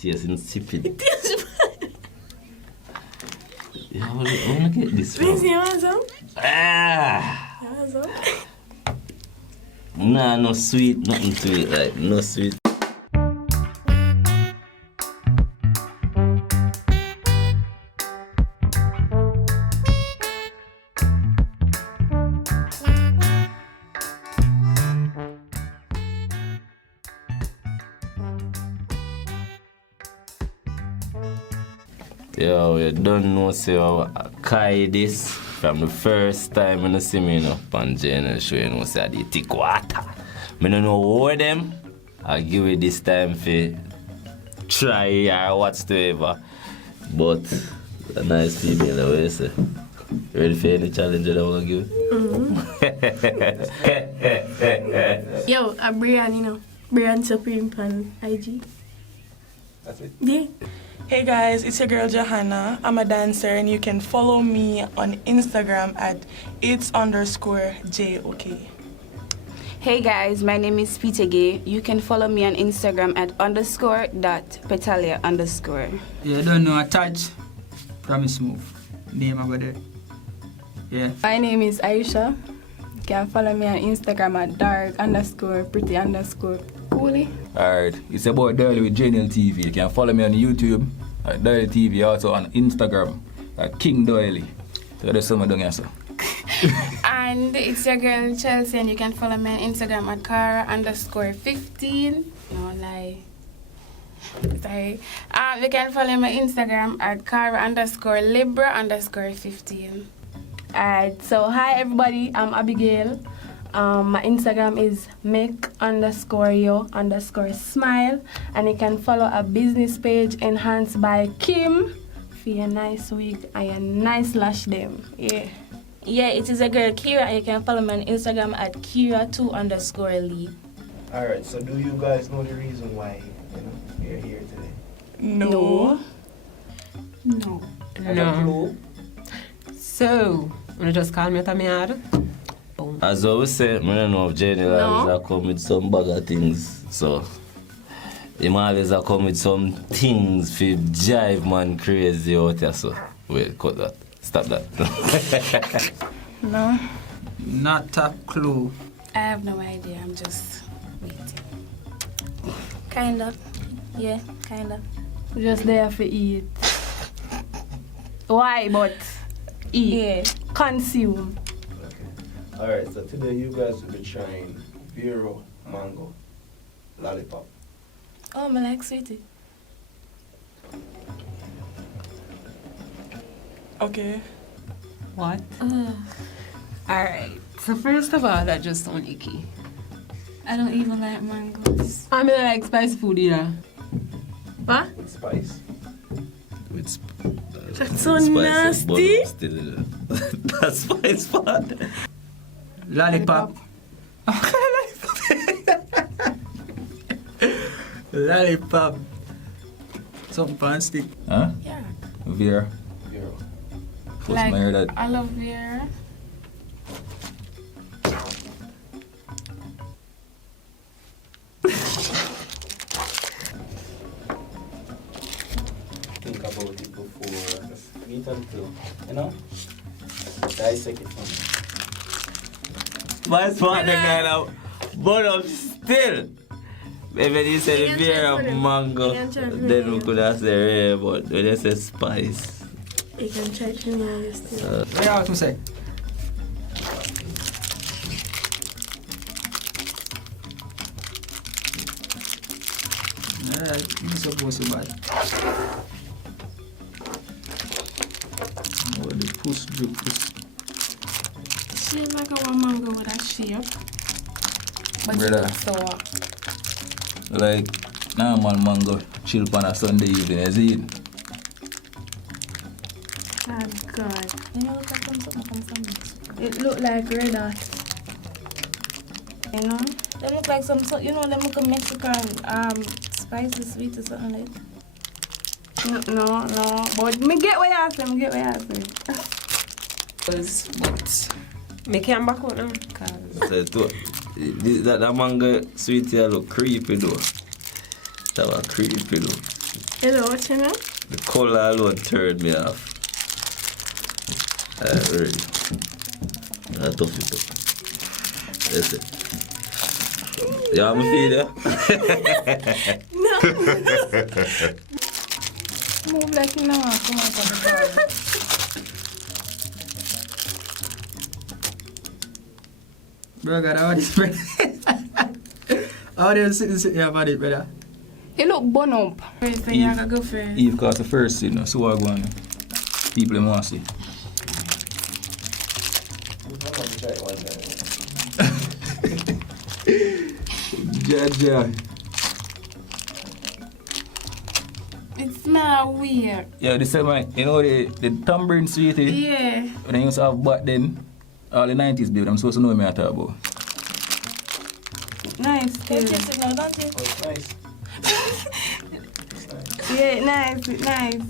tastes insipid. It tastes bad. Yeah, I want to get this one. You want some? Ah! You want some? Nah, no sweet, nothing to it, like, no sweet. Yo, you don't know, say, I carry this from the first time when you see me, on Jnel show, you know, say, I did thick water. I don't know what them, I give it this time for try or whatsoever. But, a nice female, the way you say. Ready for any challenge that I want to give? Yo, a Brian, you know. Brian Supreme on IG. That's it? Yeah. Hey guys, it's your girl Johanna. I'm a dancer and you can follow me on Instagram at its_JOK. Hey guys, my name is Peter Gay. You can follow me on Instagram at _.petalia_. You don't know a touch, promise move. Name over there. Yeah. My name is Aisha. You can follow me on Instagram at dark_pretty_coolie. Alright, it's about Daily with Jnel TV. You can follow me on YouTube at Daily TV, also on Instagram at King Doily. So there's someone doing so. And it's your girl Chelsea, and you can follow me on Instagram at Cara_15. No lie. Sorry. You can follow my Instagram at Cara_Libra_15. Alright, so hi everybody, I'm Abigail. My Instagram is make_yo_smile, and you can follow a business page enhanced by Kim for your nice wig and your nice lash them. Yeah. Yeah, it is a girl Kira, and you can follow me on Instagram at Kira2_Lee. Alright, so do you guys know the reason why you're here today? No. No. No. So, you just call me at my yard? As I always say, I don't know if Jnel always come with some bag of things. So, him always come with some things for jive man crazy out there. So, wait, cut that. Stop that. No. Not a clue. I have no idea. I'm just waiting. Kind of. Yeah, kind of. Just there for eat. Why but eat? Yeah. Consume. Alright, so today you guys will be trying Vero mango lollipop. Oh, I like sweetie. Okay. What? Alright, so first of all, that just sound icky. I don't even like mangoes. I mean, I like spicy food either. What? With spice. That's so nasty. That's spice part. Lollipop. Lollipop. Something pan stick. Huh? Yeah. Vero. Vero. First Like, I heard that. aloe vera. Think about it before. Just wait until, dissect it for me. My spot the guy now, but I'm still. Maybe you say the beer of mango, then we could have said rare, but when you say spice. You can try to know still. What you want to say? Alright, you're supposed to bad. Oh, the puss drip puss. She like a mango with a shape. But Brother. it's sour. Like normal mango chill on a Sunday evening, is it? Oh God. You know, look like something from something. It look like red hot. You know? They look like some, you know, they look like Mexican spicy sweet or something like that. No. But me get what you say, But, me can't back out now. That mango sweet here look creepy though. That was creepy though. Hello, China. The color alone turned me off. Ready. I'll tough it up. That's it. You want me to feed you? Move like you know. Come on, come on. Bro, God, how this bread? How do you sit here about it, brother? He look bun up. First, so you gotta go first. Eve cause the first scene, so I go on. People them want to see. I'm gonna try it one time. Jaja. It smells weird. Yeah, this is my, you know the tambourine sweetie? Yeah. When I used to have back then, all the 90s baby, I'm supposed to know me I talk about. Nice, Don't too. taste it now, don't you? Oh, it's nice. Yeah, nice, nice.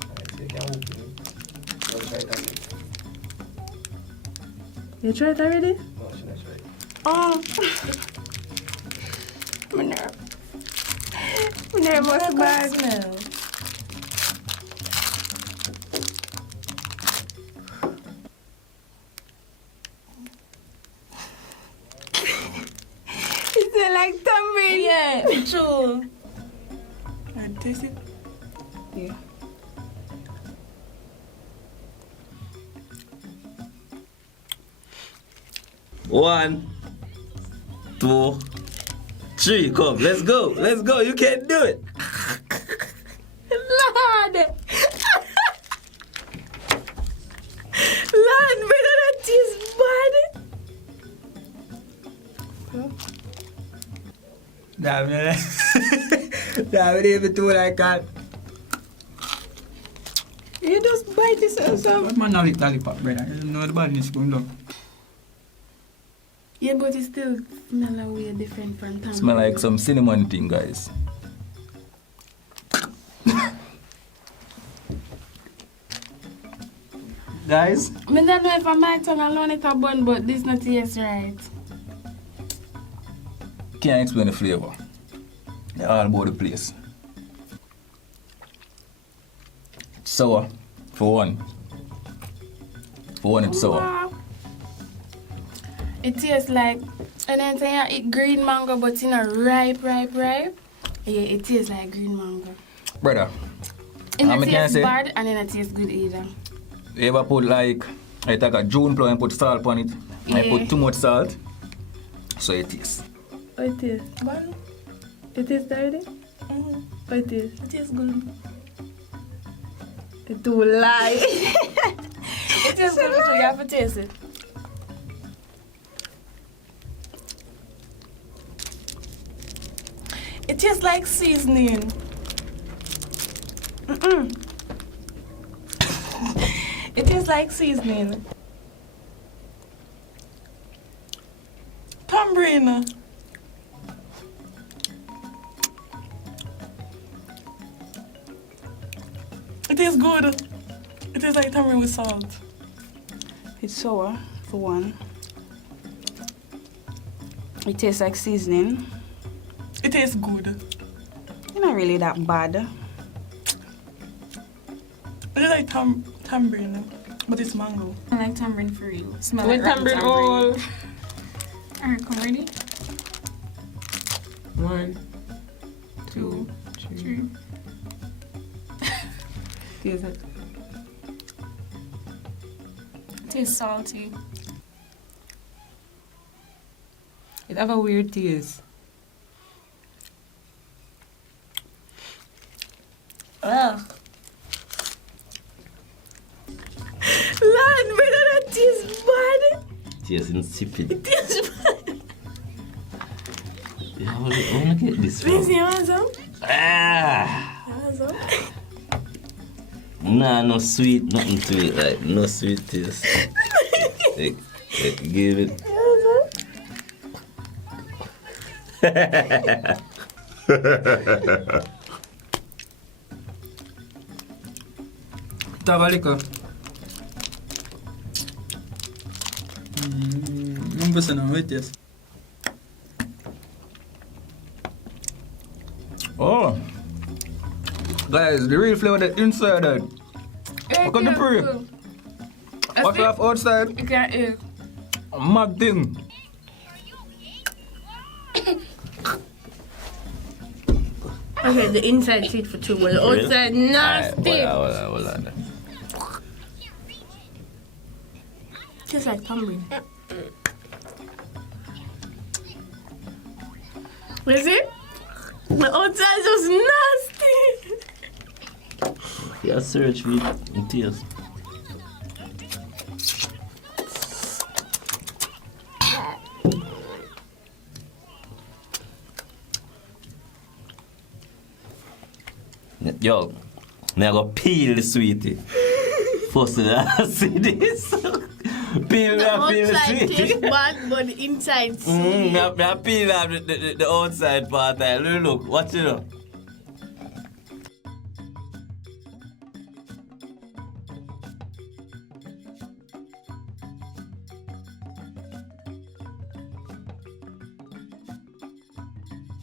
Alright, so you can open it. Don't try it again. You tried it already? No, she not try it. Oh. My nerve. My nerve was bad. Smell. It smell like tambourine. Yeah, true. Alright, taste it. Yeah. One, 2, 3. Come, let's go. Let's go. You can do it. Lord! Lord, brother, that tastes bad. Damn, man. Damn, it even too like that. You just bite yourself some. What man have it lollipop, brother? You know the badness going down. Yeah, but it still smells weird different from tambourine. Smell like some cinnamon thing, guys. Guys, I don't know if I might tongue alone it a bun, but this not taste right. Can't explain the flavor. They're all about the place. It's sour, for one. For one, it's sour. Wow. It tastes like, and then say you eat green mango, but it's not ripe. Yeah, it tastes like green mango. Brother, It I not can tastes say- bad, and it not tastes good either. you ever put like, I take a June plum and put salt on it. I Yeah. put too much salt, so it tastes. What it is? One. It is already? Mm-hmm. What it is? It tastes good. It do lie. It tastes good too. You have to taste it. It tastes like seasoning. Mm-mm. It tastes like seasoning. Tambourine. It tastes good. It tastes like tambourine with salt. It's sour, for one. It tastes like seasoning. It tastes good. It's not really that bad. It tastes like tambourine, but it's mango. I like tambourine for real. Smell When like tambourine tambourine. all. Alright, come ready? 1, 2, 3. Taste it. Tastes salty. It have a weird taste. Ugh. Lord, brother, that tastes bad. Tastes insipid. It tastes bad. Yeah, I wanna get this Please, from. you want some? Ah! You want some? Nah, no sweet, nothing to it, like no sweet taste. Like, give it. You want some? have a liquor. I'm going to wait, yes. Oh, Guys, the real flavor the inside. Look at the pre. What you have outside? You can't eat. Mad thing. Okay, the inside sweet for two, but the outside nasty. Hold on. Tastes like tamarind. Is it? The outside is nasty. Yeah, search for it. Taste. Yo, me I go peel the sweetie. First I see this. Peel me I peel the Outside sweetie. tastes bad, but the inside sweet. Me I peel out the outside part. Look, watch it up.